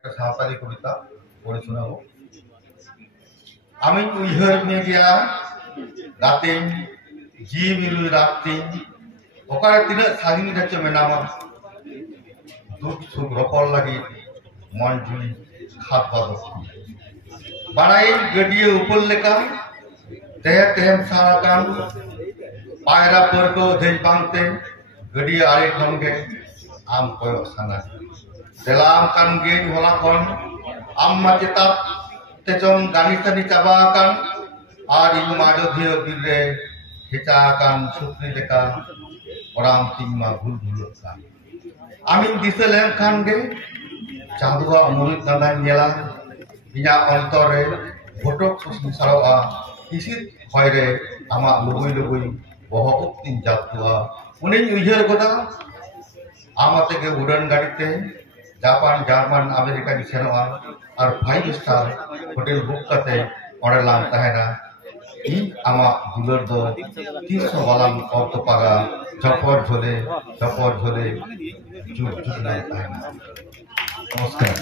একটা সাঁওতালি কবিতা পড়ে শোনাবো। আমি উইহার মেঘিয়া রাতেं জিবিরুই রাতেं ওকারে তিনাᱹᱜ ᱥᱟᱺᱜᱤᱧ ᱨᱮᱪᱚ ᱢᱮᱱᱟᱢᱟ দুঃখ সুখ রপর লাগি মন জুড়ি খাত বাদক বাড়াইন গডিয়ে উপর লেখা তেহে তেহেম সারাকান পায়রা পরকো ধেজ বাংতে গডিয়ে আড়ে খনগে আম কয়ক সানা দেলাম কান গেন হলা খন আম্মা চেতাপ তেজং গানিসানি চাবা আকান আর ইউ মাঝধিয় বিরে হেঁচা আকান সুপ্রি লেখা ওরাম তিম্মা ভুল ভুলক কান আমি দিশে লেনখান গে চাঁদুয়া মুরুদ দাঁদাñ ñela iña অন্তর রে ভটক সংসারোa হিসিত হয় রে আমা লুগুই লুগুই বহক তিন জাতুয়া উনিñ উইহার গোদা আমা তেগে উড়ান গাড়িতে জাপান জার্মান আমেরিকা নি সেনোa আর 5 স্টার হোটেল বুক কাতে অড়েলাম তাহেনা ᱤᱧ ᱟᱢᱟᱜ ᱫᱩᱞᱟᱹᱲ ᱫᱚ ᱛᱤᱥ ᱦᱚᱸ ᱵᱟᱞᱟᱝ ᱚᱨᱛᱚ ᱯᱟᱜᱟ ᱡᱚᱯᱚᱨ ঝোলে ᱡᱩᱜ ᱡᱩᱜ ᱞᱟᱭ ᱛᱟᱦᱮᱱᱟ। নমস্কার।